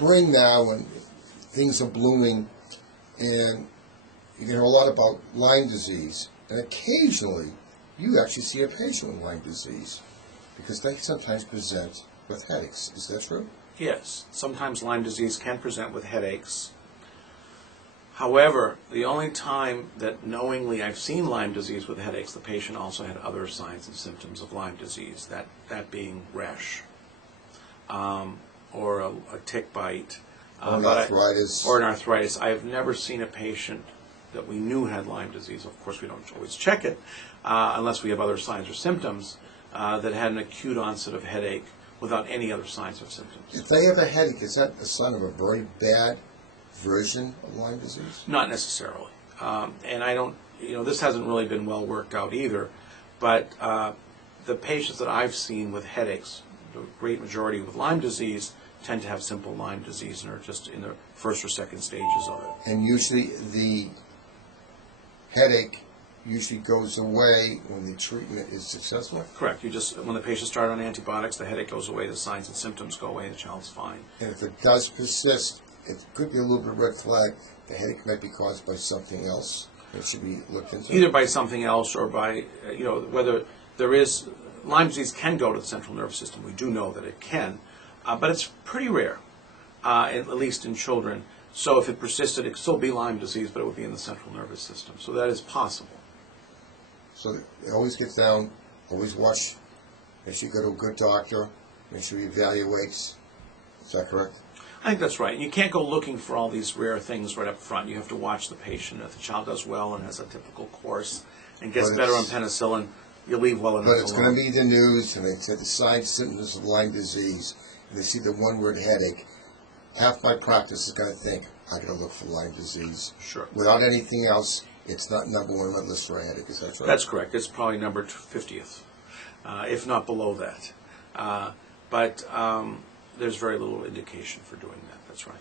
spring now and things are blooming, and you hear a lot about Lyme disease, and occasionally you actually see a patient with Lyme disease because they sometimes present with headaches. Is that true? Yes, sometimes Lyme disease can present with headaches. However, the only time that knowingly I've seen Lyme disease with headaches, the patient also had other signs and symptoms of Lyme disease, that being rash, or a tick bite. Or an arthritis. Or an arthritis. I have never seen a patient that we knew had Lyme disease. Of course, we don't always check it, unless we have other signs or symptoms, that had an acute onset of headache without any other signs or symptoms. If they have a headache, is that a sign of a very bad version of Lyme disease? Not necessarily. And I don't, this hasn't really been well worked out either, but the patients that I've seen with headaches, the great majority with Lyme disease, tend to have simple Lyme disease and are just in the first or second stages of it. And usually the headache usually goes away when the treatment is successful? Correct. When the patient started on antibiotics, the headache goes away, the signs and symptoms go away, and the child's fine. And if it does persist, it could be a little bit of a red flag. The headache might be caused by something else. It should be looked into. Either by something else or by, whether there is, Lyme disease can go to the central nervous system. We do know that it can, but it's pretty rare, at least in children. So if it persisted, it could still be Lyme disease, but it would be in the central nervous system. So that is possible. So it always gets down, always watch, make sure you go to a good doctor, make sure he evaluates. Is that correct? I think that's right. And you can't go looking for all these rare things right up front. You have to watch the patient. If the child does well and has a typical course and gets better on penicillin, you leave well enough alone. But it's going to be the news, and they said the signs, symptoms of Lyme disease, and they see the one-word headache. Half my practice is going to think, I got to look for Lyme disease. Sure. Without anything else, it's not number one on my list for a headache. Is that right? That's correct. It's probably number 50th, if not below that. But there's very little indication for doing that. That's right.